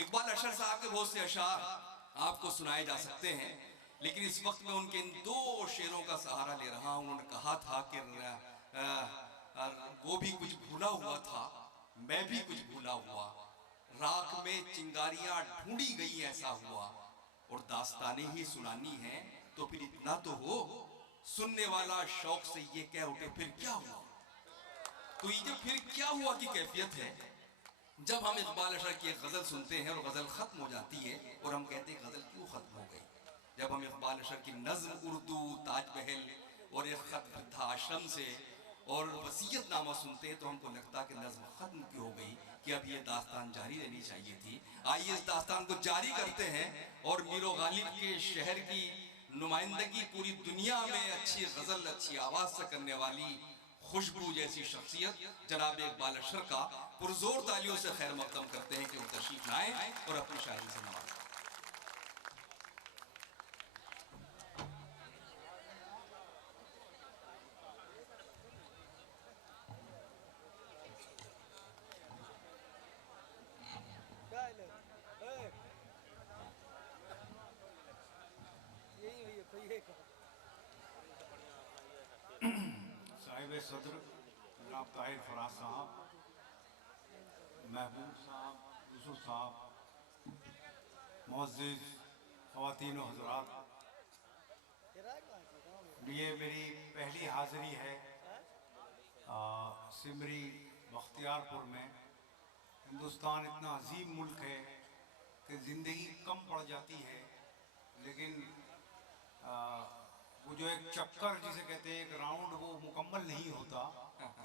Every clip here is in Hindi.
इकबाल अशर साहब के बहुत से अशार आपको सुनाए जा सकते हैं, लेकिन इस वक्त में उनके इन दो शेरों का सहारा ले रहा हूं। उन्होंने कहा था कि वो भी कुछ भूला हुआ था, मैं भी कुछ भूला हुआ, राख में चिंगारियां ढूंढी गई ऐसा हुआ, और दास्तानें ही सुनानी है तो फिर इतना तो हो, सुनने वाला शौक से ये कह उठे फिर क्या हुआ। तो ये जो फिर क्या हुआ की कैफियत है, जब हम इकबाल अशर की एक गज़ल सुनते हैं और गज़ल ख़त्म हो जाती है और हम कहते हैं गज़ल क्यों ख़त्म हो गई। जब हम इकबाल अशर की नज़्म उर्दू ताजमहल और एक ख़त वृद्धाश्रम से और वसीयतनामा सुनते हैं तो हमको लगता कि नज़्म ख़त्म क्यों हो गई, कि अब ये दास्तान जारी रहनी चाहिए थी। आइए इस दास्तान को जारी करते हैं और मीरो गालिब के शहर की नुमाइंदगी पूरी दुनिया में अच्छी गज़ल, अच्छी आवाज़ से करने वाली खुशबू जैसी शख्सियत जनाब इकबाल अशर का पुरजोर तालियों से खैर मकदम करते हैं कि वो तशरीफ लाएं और अपनी शायरी से नवाजें। साहिब सदर जनाब ताहिर फराज साहब, महबूब साहब, यूसुफ साहब, मुअज़्ज़िज़ ख़वातीन व हज़रात, ये मेरी पहली हाज़िरी है सिमरी बख्तियारपुर में। हिंदुस्तान इतना अजीम मुल्क है कि ज़िंदगी कम पड़ जाती है, लेकिन वो जो एक चक्कर जिसे कहते हैं एक राउंड, वो मुकम्मल नहीं होता।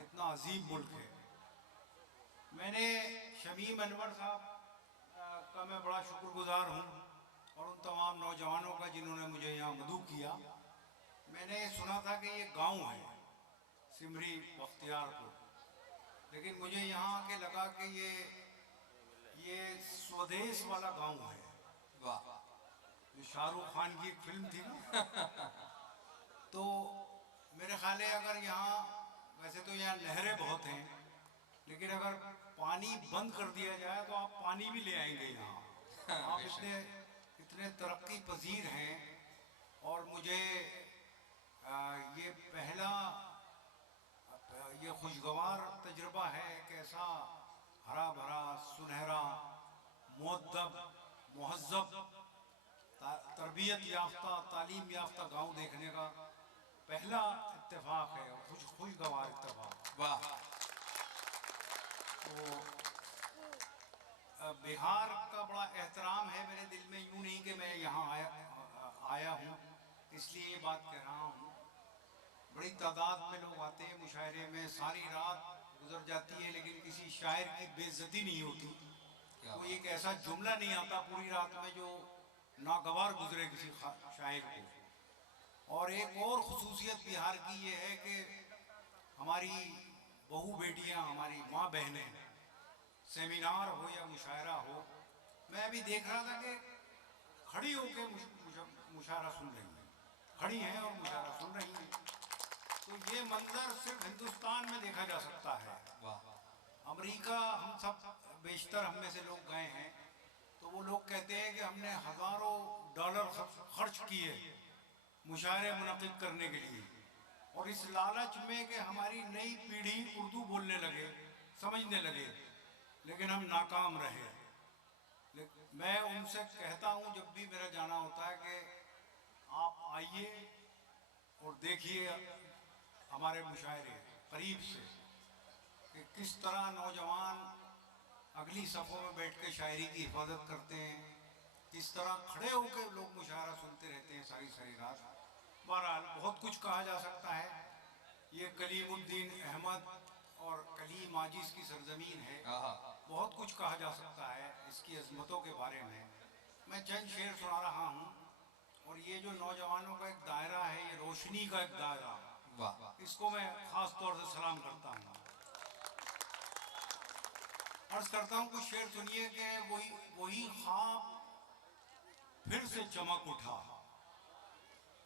इतना अजीम मुल्क है। मैंने शमीम अनवर साहब का मैं बड़ा शुक्रगुजार हूँ और उन तमाम नौजवानों का जिन्होंने मुझे यहाँ मदऊ किया। मैंने सुना था कि ये गांव है सिमरी बख्तियारपुर, लेकिन मुझे यहाँ आके लगा कि ये स्वदेश वाला गांव है। वाह, जो शाहरुख खान की एक फिल्म थी ना तो मेरे ख्याल है अगर यहाँ, वैसे तो यहाँ नहरें बहुत हैं, लेकिन अगर पानी बंद कर दिया जाए तो आप पानी भी ले आएंगे यहाँ। आप इतने तरक्की पजीर हैं और मुझे ये पहला ये खुशगवार तजुर्बा है कि ऐसा हरा भरा सुनहरा मुअद्दब मुहज़्ज़ब तरबियत याफ्ता तालीम याफ्ता गांव देखने का पहला इत्तेफाक है और खुशगवार इत्तेफाक। वाह। तो बिहार का बड़ा एहतराम है मेरे दिल में, यूँ नहीं कि मैं यहाँ आया हूँ इसलिए ये बात कह रहा हूँ। बड़ी तादाद में लोग आते हैं मुशायरे में, सारी रात गुजर जाती है लेकिन किसी शायर की बेइज्जती नहीं होती। कोई एक ऐसा जुमला नहीं आता पूरी रात में जो नागवार गुजरे किसी शायर को। और एक और ख़ुसूसियत बिहार की ये है कि हमारी बहू बेटियां, हमारी माँ बहनें, सेमिनार हो या मुशायरा हो, मैं अभी देख रहा था कि खड़ी होकर मुशायरा सुन रही हैं, खड़ी हैं और मुशायरा सुन रही हैं। तो ये मंजर सिर्फ हिंदुस्तान में देखा जा सकता है। वाह। अमेरिका हम सब बेशतर हम में से लोग गए हैं तो वो लोग कहते हैं कि हमने हज़ारों डॉलर खर्च किए मुशायरे मुनक़िद करने के लिए, और इस लालच में कि हमारी नई पीढ़ी उर्दू बोलने लगे, समझने लगे, लेकिन हम नाकाम रहे। मैं उनसे कहता हूँ जब भी मेरा जाना होता है कि आप आइए और देखिए हमारे मुशायरे करीब से कि किस तरह नौजवान अगली सफ़ों में बैठ के शायरी की हिफाजत करते हैं, किस तरह खड़े होकर लोग मुशायरा सुनते रहते हैं सारी सारी रात। बहरहाल बहुत कुछ कहा जा सकता है। ये कलीमुद्दीन अहमद और कलीम आजिज़ की सरजमीन है, बहुत कुछ कहा जा सकता है इसकी अजमतों के बारे में। मैं चंद शेर सुना रहा हूँ और ये जो नौजवानों का एक दायरा है, ये रोशनी का एक दायरा, इसको मैं ख़ास तौर से सलाम करता हूँ। अर्ज़ करता हूँ कुछ शेर सुनिए कि वही ख्वाब फिर से चमक उठा,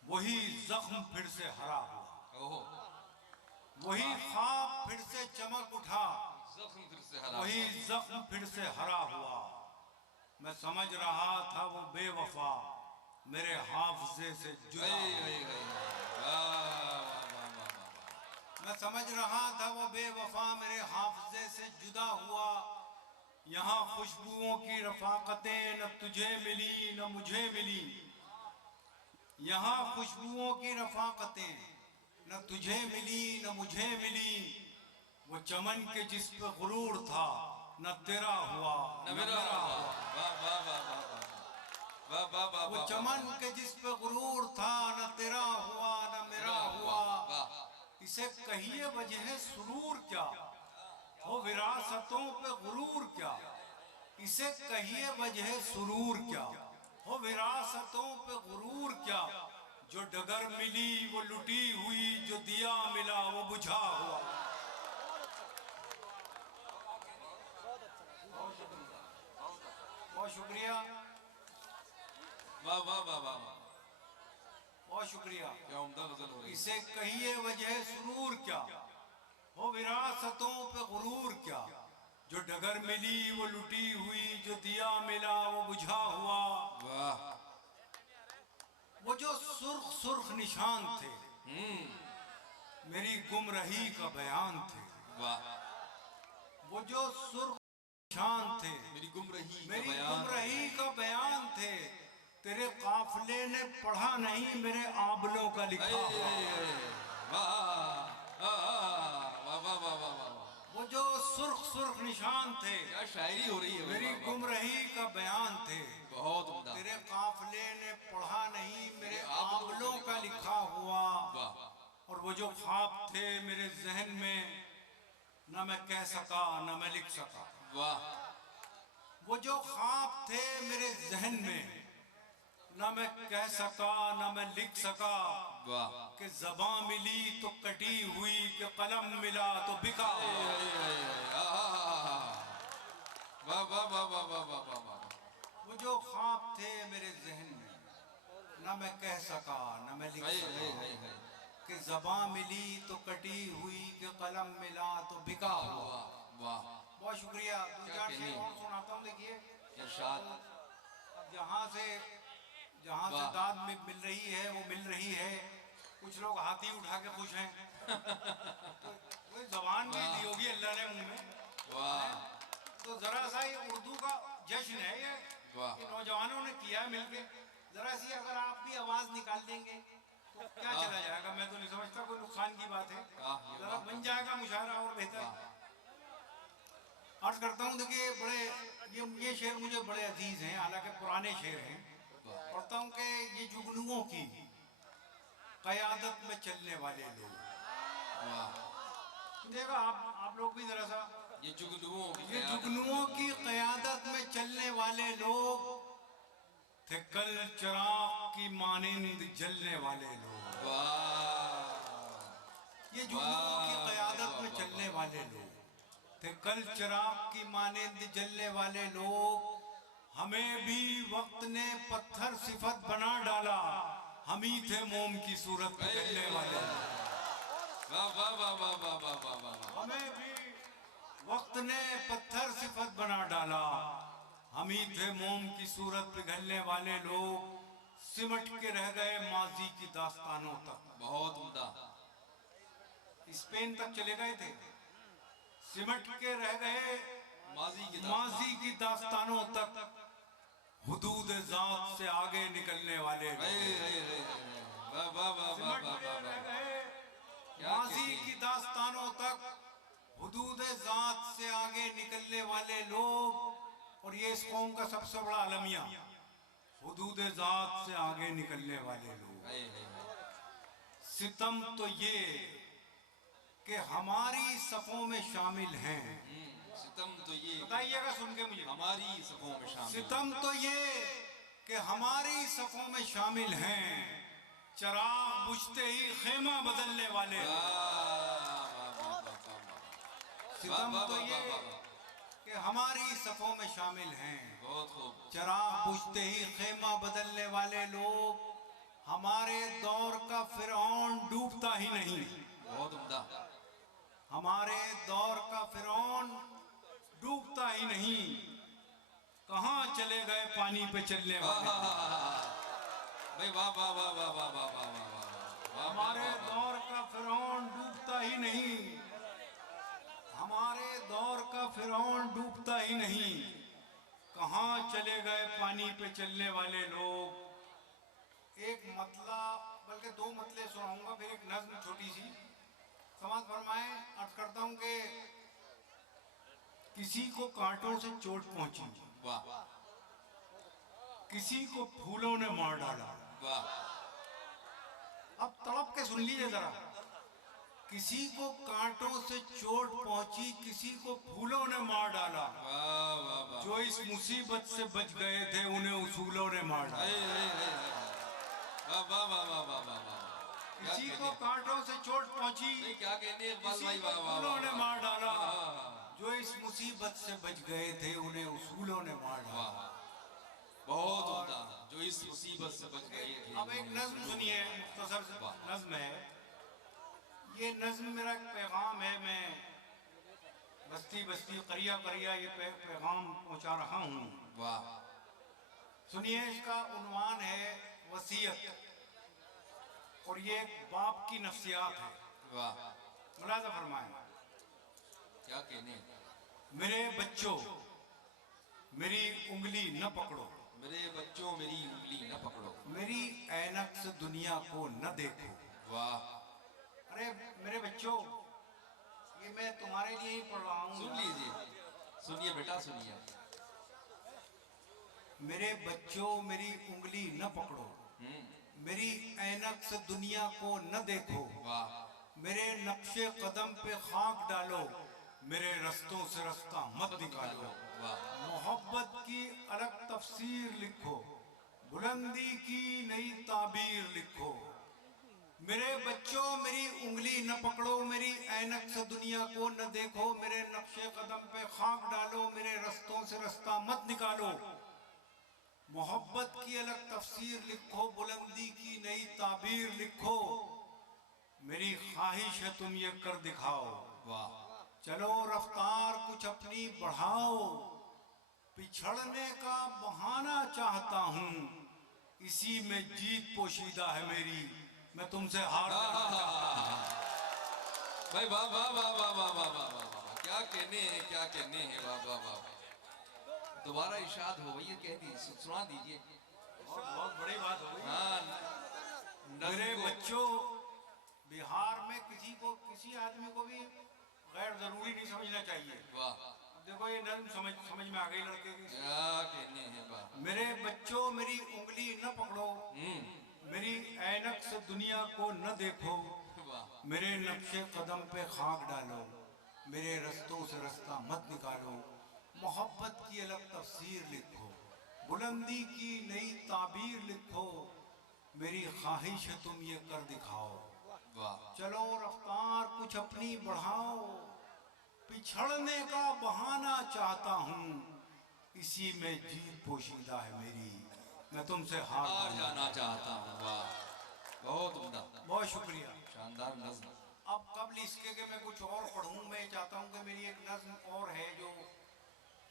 वही जख्म फिर से हरा हुआ। वही ख्वाब फिर से चमक उठा, जख्म फिर से हरा, वही जख्म फिर से हरा हुआ। मैं समझ रहा था वो बेवफा मेरे हाफजे से जुदा। मैं समझ रहा था वो बेवफा मेरे हाफजे से जुदा हुआ। यहाँ खुशबुओं की रफाकतें न तुझे मिली न मुझे मिली। यहाँ खुशबुओं की रफाकतें न तुझे मिली न मुझे मिली। वो चमन के जिस पे गुरूर था न तेरा हुआ न मेरा हुआ। वो चमन के जिस पे गुरूर था न तेरा हुआ न मेरा हुआ। इसे कहिए वजह सुरूर क्या हो विरासतों पे गुरूर क्या। इसे कहिए वजह सुरूर क्या हो विरासतों पे गुरूर क्या। जो डगर मिली वो लुटी हुई जो दिया मिला वो बुझा हुआ। बहुत शुक्रिया, वाह वाह वाह वाह, बहुत शुक्रिया। क्या उम्दा गजल हो रही है। इसे कहिए वजह सुरूर क्या हो विरासतों पे गुरूर क्या। जो डगर मिली वो लुटी हुई जो दिया मिला वो बुझा हुआ। वाह, वो जो सुर्ख सुर्ख निशान थे मेरी गुमरही का बयान थे। वाह, वो जो सुर्ख निशान थे मेरी गुमरही का बयान थे। तेरे काफिले ने पढ़ा नहीं मेरे आबलों का लिखा। वो जो सुर्ख सुर्ख निशान थे क्या शायरी हो रही है मेरी गुमरही का बयान थे। बहुत उम्दा। तेरे काफिले ने पढ़ा नहीं मेरे आबलों का लिखा हुआ। और वो जो ख्वाब थे मेरे जहन में न मैं कह सका न मैं लिख सका। वाह, वो जो ख्वाब थे मेरे जहन में न मैं कह सका न मैं लिख सका। वाह, कि ज़बां मिली तो कटी हुई कि कलम मिला तो बिका। वाह वाह वाह वाह वाह वाह वाह वाह। वो जो ख्वाब थे मेरे जहन में न मैं कह सका न मैं लिख सका। कि ज़बां मिली तो कटी हुई कि कलम मिला तो बिका हुआ। वाह, बहुत शुक्रिया। दो चार शेर और सुनाता हूँ। देखिए इरशाद। अब जहाँ से दाद में मिल रही है वो मिल रही है। कुछ लोग हाथी उठा के खुश हैं। तो वो जबान भी दी होगी अल्लाह ने मुंह में। वाह, तो जरा सा ये उर्दू का जश्न है ये नौजवानों ने किया है मिलके। जरा सी अगर आप भी आवाज निकाल देंगे तो क्या चला जाएगा। मैं तो नहीं समझता कोई नुकसान की बात है। जरा बन जाएगा मुशायरा और बेहतर। अर्ज करता हूँ देखिए बड़े ये शेर मुझे बड़े अजीज हैं। हालांकि पुराने शेर हैं। पढ़ता हूँ कि ये जुगनुओं की क़यादत में चलने वाले लोग। देखो आप लोग भी जरा सा ये जुगनुओं की क़यादत में चलने वाले लोग थे कल चिराग की मानिंद जलने वाले लोग। ये जुगनुओं की क़यादत में चलने वाले लोग थे कल चिराग की मानिंद जलने वाले लोग। हमें भी वक्त ने पत्थर सिफत बना डाला। हम ही थे मोम की सूरत पे जलने वाले। हमें भी वक्त ने पत्थर सिफत बना डाला। हम ही थे मोम की सूरत पिघलने वाले लोग। सिमट के रह गए माजी की दास्तानों तक। बहुत उम्दा। स्पेन तक चले गए थे। सिमट के रह गए माजी की दास्तानों तक। हुदूद ज़ात से आगे निकलने वाले माजी की दास्तानों तक हुदूद ज़ात से आगे निकलने वाले लोग। और ये इस कौम का सबसे बड़ा अलमिया हुदूद ज़ात से आगे निकलने वाले लोग। सितम तो ये कि हमारी सफ़ों में शामिल हैं। सितम तो ये बताइएगा सुन के मुझे। हमारी सफ़ों में शामिल। सितम तो ये कि हमारी सफ़ों में शामिल हैं। चराग बुझते ही खेमा बदलने वाले। सितम तो ये कि हमारी सफ़ों में शामिल हैं। बहुत खूब। चराग बुझते ही खेमा बदलने वाले लोग। हमारे दौर का फिरौन डूबता ही नहीं। बहुत उम्दा। हमारे दौर का फिरौन डूबता ही नहीं। कहाँ चले गए पानी पे चलने वाले। भाई वाह वाह वाह वाह वाह वाह वाह वाह वाह। हमारे दौर का फिरौन डूबता ही नहीं, हमारे दौर का फिरौन डूबता ही नहीं, कहाँ चले गए पानी पे चलने वाले लोग। एक मतला, बल्कि दो मतले सुनाऊंगा, फिर एक नज्म छोटी सी। समाज फरमाए, अर्ज करता हूं कि किसी को कांटों से चोट पहुंची, वाह किसी को फूलों ने मार डाला। वाह। अब तड़प के सुन लीजिए जरा। किसी को कांटों से चोट पहुंची, किसी को फूलों ने मार डाला। वाह वाह वाह। जो इस मुसीबत से बच गए थे उन्हें उसूलों ने मार डाला। वाह वाह वाह वाह वाह वाह वाह। किसी को कांटों से चोट पहुंची, क्या कहने इकबाल किसी भाई, को वाह वाह फूलों ने वाह। मार डाला। वाह जो इस मुसीबत से बच गए थे उन्हें उसूलों ने मार डाला। वाह, बहुत उम्दा। जो इस मुसीबत से बच गए थे। अब एक नज्म सुनिए, मुख्तसर से नज्म है ये। नज्म मेरा एक पैगाम है, मैं बस्ती बस्ती करिया करिया ये पैगाम पहुंचा रहा हूँ। वाह। सुनिए, इसका उन्वान है वसीयत, और ये एक बाप की नफ्सियात है। वाह। मुलाज़ा फरमाएं। क्या कहने। मेरे बच्चों मेरी उंगली न पकड़ो, मेरे बच्चों मेरी उंगली न पकड़ो, मेरी ऐनक से दुनिया को न देखो। वाह। अरे मेरे बच्चों, ये मैं तुम्हारे लिए ही पढ़ रहा हूँ। सुन लीजिए, सुनिए बेटा सुनिए। मेरे बच्चों मेरी उंगली न पकड़ो, मेरी ऐनक से दुनिया को न देखो। वाह। मेरे नक्शे कदम पे खाक डालो, मेरे रस्तों से रास्ता मत निकालो। वाह। मोहब्बत की अलग तफसीर लिखो, बुलंदी की नई ताबीर लिखो। मेरे बच्चों मेरी उंगली न पकड़ो, मेरी ऐनक से दुनिया को न देखो। मेरे नक्शे कदम पे खाक डालो, मेरे रस्तों से रास्ता मत निकालो। मोहब्बत की अलग तफसीर लिखो, बुलंदी की नई ताबीर लिखो। मेरी ख्वाहिश है तुम ये कर दिखाओ। वाह। चलो रफ्तार कुछ अपनी बढ़ाओ, पिछड़ने का बहाना चाहता हूँ, इसी में जीत पोशीदा है मेरी, मैं तुमसे हार जाना चाहता हूँ। भाई वाह वाह वाह वाह वाह वाह वाह वाह। क्या कहने हैं, क्या कहने हैं। वाह वाह वाह। दोबारा इरशाद हो भैया, कह दीजिए, सुना दीजिए। बहुत बड़ी बात हो गई। हाँ। मेरे बच्चों, बिहार में किसी को, किसी आदमी को भी गैर जरूरी नहीं समझना चाहिए। वाह। अब देखो ये नज्म समझ में आ गई लड़के की। क्या कहने हैं। वाह। मेरे बच्चों मेरी उंगली न पकड़ो, मेरी ऐनक से दुनिया को न देखो। वाह। मेरे नक्शे कदम पे खाक डालो, मेरे रस्तों से रास्ता मत निकालो। मोहब्बत की अलग तफसीर लिखो, बुलंदी की नई ताबीर लिखो। मेरी ख्वाहिश है तुम ये कर दिखाओ। वाह। चलो रफ्तार कुछ अपनी बढ़ाओ, पिछड़ने का बहाना चाहता हूँ, इसी में जीत पोशीदा है मेरी, मैं तुमसे हार जाना चाहता हूँ। वाह, बहुत उम्दा, बहुत शुक्रिया। शानदार नज्म। अब कबल इसके कि मैं कुछ और पढ़ूँ, मैं चाहता हूँ कि मेरी एक नज्म और है जो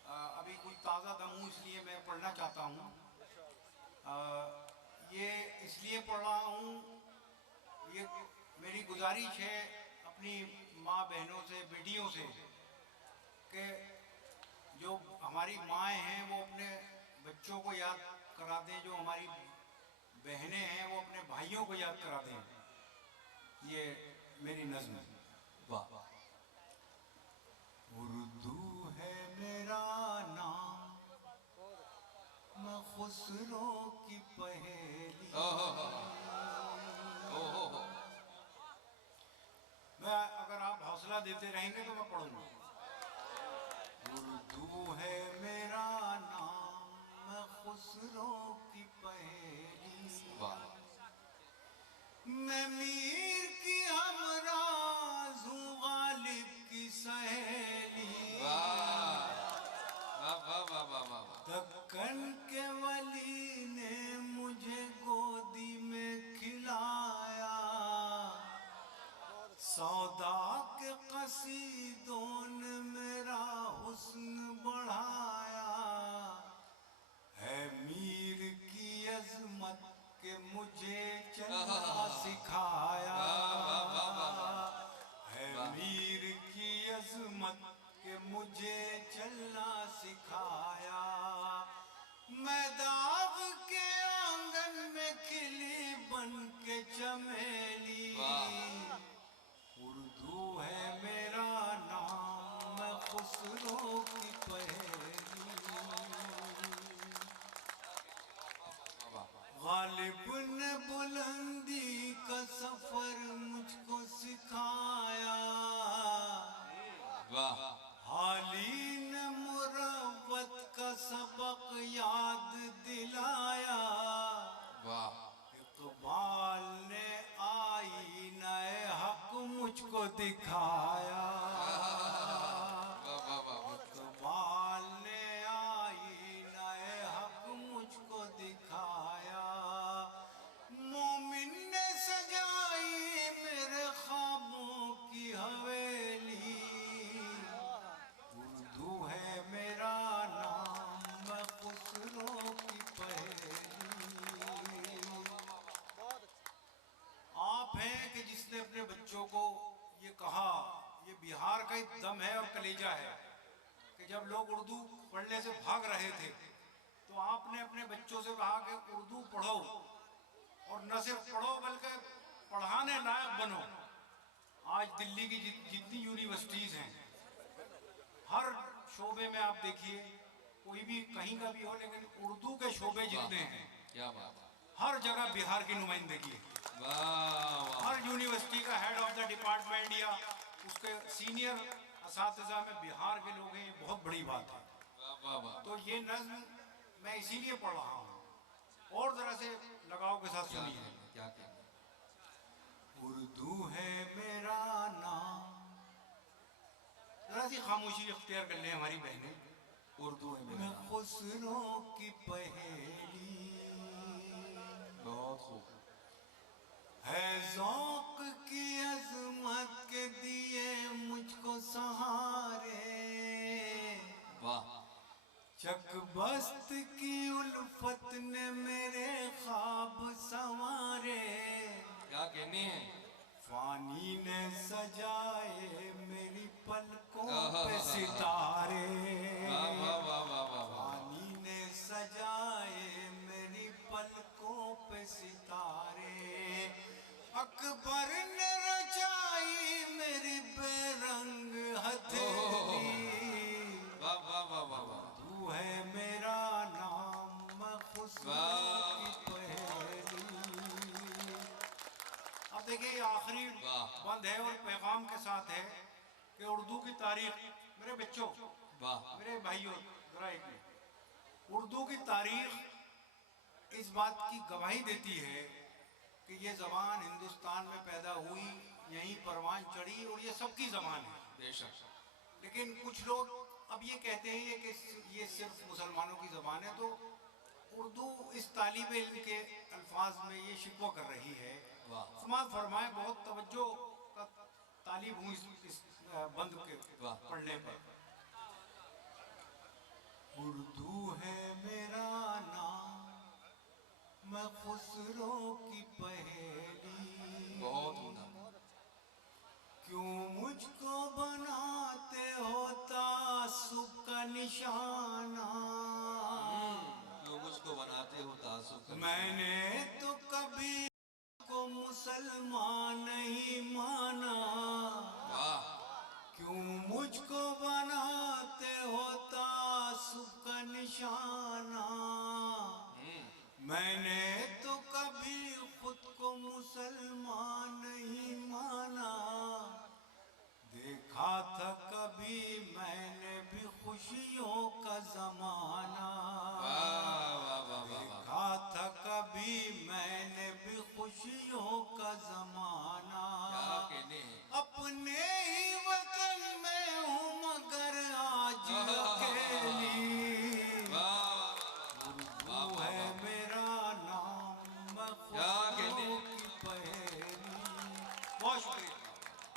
अभी कुछ ताज़ा दम हूँ, इसलिए मैं पढ़ना चाहता हूँ। ये इसलिए पढ़ रहा हूँ, ये मेरी गुजारिश है अपनी माँ बहनों से, बेटियों से, कि जो हमारी माएँ हैं वो अपने बच्चों को याद करा दें, जो हमारी बहनें हैं वो अपने भाइयों को याद करा दें। ये मेरी नज़्म। वाह। उर्दू है मेरा नाम, मैं खुसरो की पहेली। मैं अगर आप हौसला देते रहेंगे तो मैं पढ़ूंगा। उर्दू है मेरा नाम, मैं खुसरो की पहेली। वाह। मैं मीर की हमराज हूँ, गालिब की सहेली। वाह वाह वाह वाह वाह। दक्कन के वली ने मुझे गोदी में खिलाया, सौदा के कसीदों ने कि मुझे चलना सिखाया। मैं दाग के आंगन में खिली बन के चमेली, उर्दू है मेरा नाम, मैं खुसरो की पहेली। गालिब ने बुलंदी का सफर मुझको सिखाया, वाह हाली ने मुरव्वत का सबक याद दिलाया। वाह इकबाल ने आईना हक मुझको दिखाया। इकबाल ने आईना हक मुझको दिखाया। मोमिन ने सजाई मेरे ख्वाबों की हवेली, उर्दू है मेरा नाम, मैं खुसरो की पहेली। आप हैं कि जिसने अपने बच्चों को ये कहा, ये बिहार का ही दम है और कलेजा है, कि जब लोग उर्दू पढ़ने से भाग रहे थे तो आपने अपने बच्चों से कहा कि उर्दू पढ़ो, और न सिर्फ पढ़ो बल्कि पढ़ाने लायक बनो। आज दिल्ली की जितनी यूनिवर्सिटीज़ हैं, हर शोबे में आप देखिए, कोई भी कहीं का भी हो, लेकिन उर्दू के शोबे जितने हैं, क्या बात है, हर जगह बिहार की नुमाइंदगी है। वाह हर यूनिवर्सिटी का हेड ऑफ द डिपार्टमेंट या उसके सीनियर असातिज़ा में बिहार के लोग हैं, ये बहुत बड़ी बात है। वाह वाह तो ये नज्म मैं इसीलिए पढ़ रहा हूँ, और ज़रा से लगाव के साथ सुनिए। क्या कहना उर्दू है मेरा नाम, जरा सी खामोशी अख्तियार कर ले हमारी बहनें। उर्दू है मैं मेरा खुसरो की पहेली, बहुत खूब है ज़ौक़ की अज़मत के दिए मुझको सहारे। वाह चकबस्त की उल्फत ने मेरे ख्वाब संवारे। क्या कहने हैं, फानी ने सजाए मेरी पलकों पे सितारे। वाह वाह वाह वाह वाह वाह फानी ने सजाए मेरी पलकों पे सितारे। अकबर ने रचाई मेरी बेरंग हथेली, वाह वाह वाह वाह वाह तू है मेरा नाम, मैं खुशबू की पहेली। अब देखिए ये आखिरी वाह। बंद है और पैगाम के साथ है कि उर्दू की तारीख, मेरे बच्चों, वाह मेरे भाइयों, जरा एक मिनट, उर्दू की तारीख इस बात की गवाही देती है कि ये ज़बान हिंदुस्तान में पैदा हुई, यहीं परवान चढ़ी, और ये सबकी ज़बान है। बेशक लेकिन कुछ लोग अब ये कहते हैं कि ये सिर्फ मुसलमानों की ज़बान है, तो उर्दू इस तालिब इल्म के अल्फाज में ये शिकवा कर रही है। वाह समाज फरमाए, बहुत तवज्जो का तालिब हूँ इस बंद के वाह। पढ़ने पर। उर्दू है मेरा नाम, मैं खुसरो की पहेली, बहुत उम्दा क्यों मुझको बनाते हो तासुब का निशाना। जो मुझको बनाते हो तासुब का मैंने तो कभी को मुसलमान नहीं माना, वाह क्यों मुझको बनाते हो तासुब का निशाना। मैंने तो कभी खुद को मुसलमान नहीं माना, देखा था कभी मैंने भी खुशियों का ज़माना। वाह वाह वाह वाह देखा था कभी मैंने भी खुशियों का ज़माना। क्या कहने हैं, अपने ही वतन में हूँ मगर आज अकेली, उर्दू है मेरा नाम, मैं खुशबू की पहेली। बहुत शुक्रिया।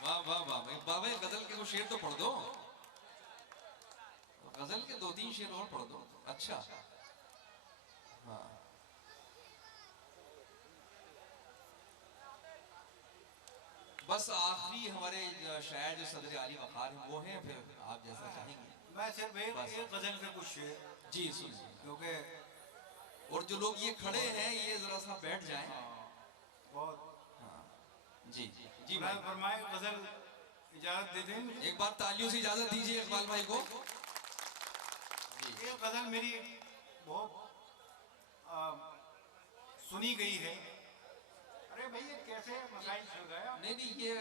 वाह वाह वाह बाबा गजल के कुछ शेर तो पढ़ दो, गजल के 2-3 शेर और पढ़ दो। अच्छा हाँ बस आखिरी हमारे शायर जो सदर आली वकार हैं वो हैं, फिर आप जैसा चाहेंगे। मैं सिर्फ बस। एक गजल के कुछ शेर, जी सुनिए। क्योंकि और जो लोग ये खड़े हैं ये जरा सा बैठ जाएं। बहुत जी जी खुदा भाई, फरमाए गजल इजाजत दे दें मुझे। एक बार तालियों से इजाजत दीजिए इकबाल भाई को। जी ये गजल मेरी बहुत सुनी गई है। अरे भाई ये कैसे मसाइल चल गया, नहीं नहीं, ये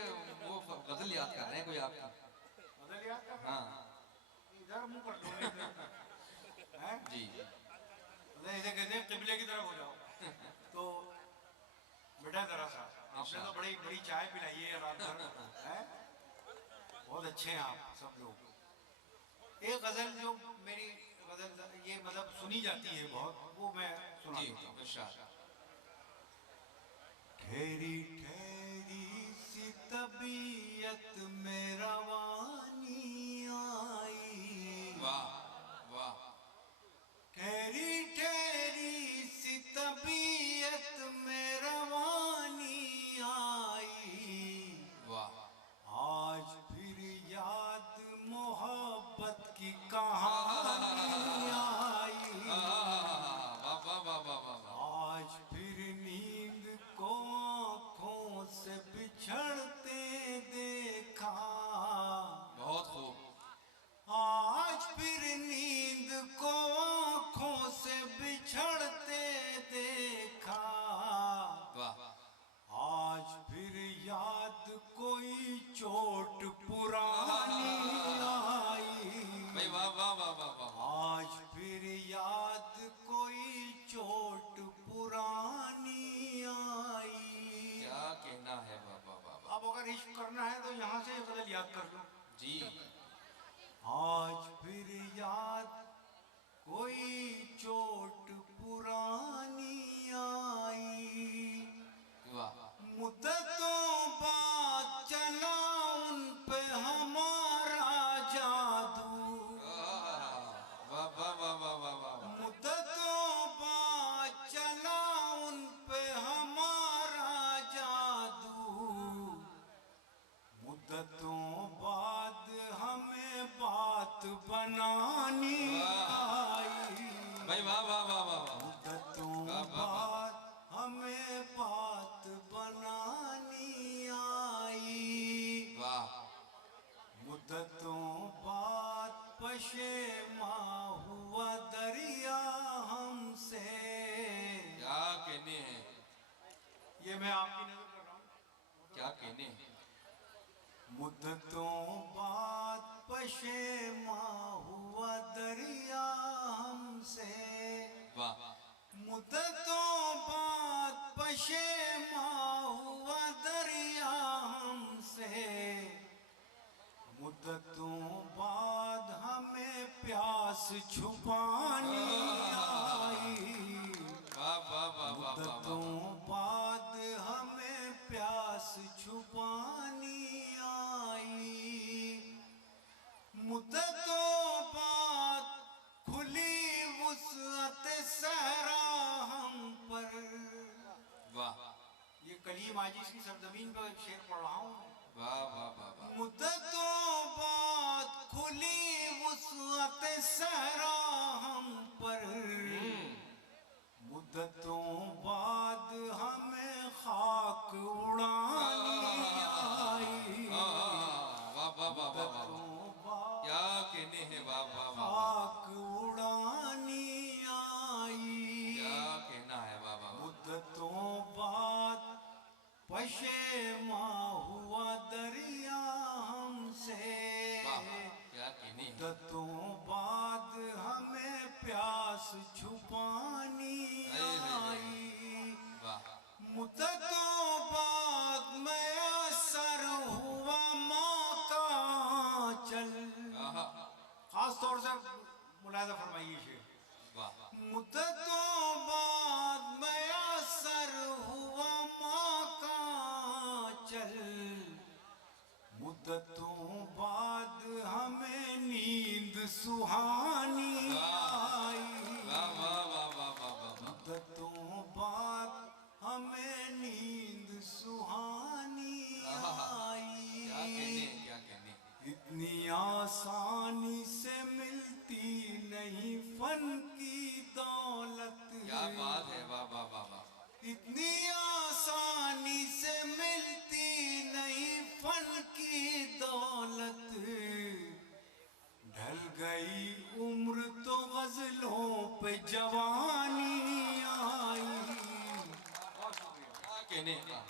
वो गजल याद कर रहे हैं कोई आपकी। गजल याद कर हाँ इधर मुंह कर दो हैं, जी ऐसे कहते हैं किबले की तरफ हो जाओ। तो बेटा जरा सा आपने तो बड़ी बड़ी चाय पिलाई है रात भर, हैं बहुत अच्छे हैं आप सब लोग। एक गजल जो मेरी गजल ये मतलब सुनी जाती है बहुत, वो मैं सुना जी देता हूँ। इरशाद। ठहरी ठहरी सी तबीयत में रवानी आई, वाह वाह। ठहरी ठहरी सी तबीयत में रवानी आई, वाह आज फिर याद मोहब्बत की कहानी आई, वाह वाह वाह वाह वाह। आज फिर नींद को आँखों से बिछड़ते देखा, बहुत खूब। आज फिर नींद को आँखों से बिछड़ते देखा, वाह आज फिर याद कोई चोट पुरानी आई, भाई वाह वाह वाह वाह वाह। आज फिर याद कोई चोट पुरानी आई। क्या कहना है, वाह वाह वाह वाह। अब अगर इश्क करना है तो यहाँ से गजल याद कर लो। जी आज फिर याद कोई चोट पुरानी आई, वाह मुद्दतों बाद चला उन पे हमारा जादू, वाह वाह वाह वाह वाह वाह। मुद्दतों बाद चला उन पे हमारा जादू, मुद्दतों बाद हमें बात बनानी आई, भाई वाह वाह वाह वाह वाह। मुद्दतों वाह, वाह, वाह। बाद हमें बात बनानी आई, वाह मुद्दतों बाद पशेमा हुआ दरिया हमसे। क्या कहने हैं, ये मैं आपकी नजर कर रहा हूँ। क्या कहने हैं। मुद्दतों बाद पशेमा हुआ दरिया हमसे, वाह मुद्दतों बाद पशेमा हुआ दरिया हमसे, मुद्दतों बाद हमें प्यास छुपानी आई, वाह वाह वाह वाह वाह मुद्दतों बाद हमें प्यास छुपानी आई, मुद्दतों बाद खुली वुसअत सहरा हम पर। वाह ये कलीम आजिज़ की सरजमीन पर शेर पढ़ रहा हूँ। वाह वाह वाह वाह। मुद्दतों बाद खुली वुसअत सहरा हम पर, मुद्दतों बाद हमें खाक उड़ानी आई, वाह वाह वाह वाह वाह। मुद्दतों बाद क्या कहने हैं, वाह वाह वाह वाह। खाक उड़ानी आई, क्या कहना है, वाह वाह वाह। मुद्दतों बाद पशेमा हुआ दरिया हमसे, वाह क्या कहने हैं। मुद्दतों बाद हमें प्यास छुपानी आई, वाह मुद्दतों बाद मैसर हुआ मौका चल। आहा, खास तौर से मुलाहिजा फरमाइए शेर। वाह मुद्दतों बाद मैसर हुआ मौका चल, मुद्दतों बाद हमें नींद सुहानी आई, वाह वाह वाह वाह वाह वाह। मुद्दतों बाद हमें नींद सुहानी आई। बात है, वाह वाह वाह वाह। इतनी आसानी से मिलती नहीं फन की दौलत, ढल गई उम्र तो गजलों पे जवानी आई। क्या कहने का।